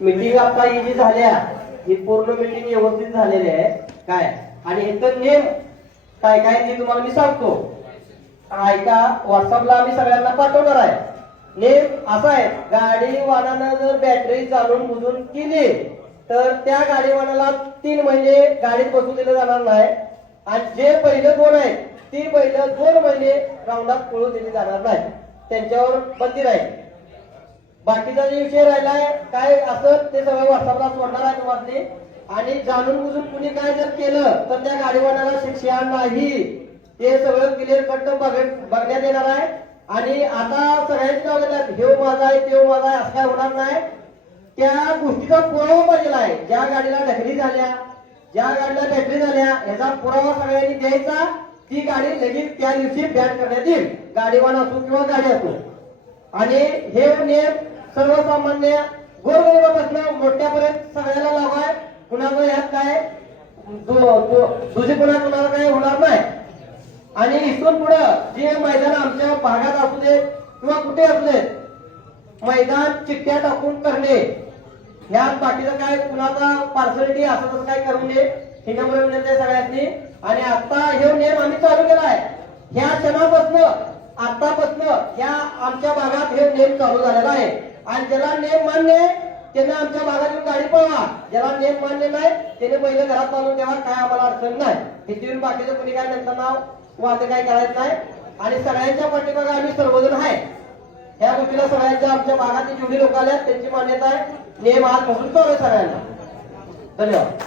Meeting आता ही जी झाल्या ही पूर्ण मीटिंग व्यवस्थित झालेली आहे काय, आणि इथं नेम काय काय ते तुम्हाला मी सांगतो ऐका. व्हॉट्सअपला आम्ही सगळ्यांना पाठवणार आहे. नेम असा आहे, गाडी वाहनानं जर बॅटरी चालून बुजून केली तर त्या गाडी वाहनाला 3 महिने गाडीत बसू दिलं जाणार नाही, आणि जे पहिलं 2 आहेत ती पहिलं 2 महिने राऊंडात पळू दिली जाणार नाही, त्यांच्यावर बंदी राहील. बाकीचा जे विषय राहिलाय काय असं ते सगळं व्हॉट्सअपला सोडणार आहे तुम्हाला, आणि जाणून बुजून कुणी काय जर केलं तर त्या गाडीवाल्याला शिक्षा नाही, ते सगळं क्लिअर कट बघण्यात येणार आहे. आणि आता सगळ्यांची नाव हे माझा आहे ते माझा आहे असं काय होणार नाही. त्या गोष्टीचा पुरावा पाहिजे आहे. ज्या गाडीला ढकली झाल्या, ज्या गाडीला बॅटरी झाल्या याचा पुरावा सगळ्यांनी द्यायचा. ती गाडी लगेच त्या दिवशी बॅन करण्यात येईल, गाडीवान असो किंवा गाडी असो. आणि हे नियम सर्वसामान्य गोरगरिबापासून मोठ्यापर्यंत सगळ्याला लागू आहे. कुणाचं यात काय दुसरीपणा कुणाला काय होणार नाही. आणि इथून पुढं जे मैदान आमच्या भागात असू देत किंवा कुठे असू देत, मैदान चिठ्ठ्या टाकून करणे, ह्या बाकीचं काय कुणाचा पार्सलिटी असं तसं काय करू नये, ही नंबर विनंती आहे सगळ्यांनी. आणि आता हे नियम आम्ही चालू केला आहे. ह्या क्षणापासून आतापासून ह्या आमच्या भागात हे नियम चालू झालेला आहे. आणि ज्याला नियम मान्य आहे त्याने आमच्या भागात येऊन गाडी पळवा, ज्याला नियम मान्य नाही त्याने पहिलं घरात चालून ठेवा, काय आम्हाला अडचण नाही. इथे येऊन बाकीचं कुणी काय नंतर नाव वाद काय करायचं नाही. आणि सगळ्यांच्या पाठीमागे आम्ही सर्वजण आहे. ह्या गोष्टीला सगळ्यांच्या आमच्या भागातील जेवढी लोक आल्या त्यांची मान्यता आहे. नियम आज पासून चालू आहे सगळ्यांना. धन्यवाद.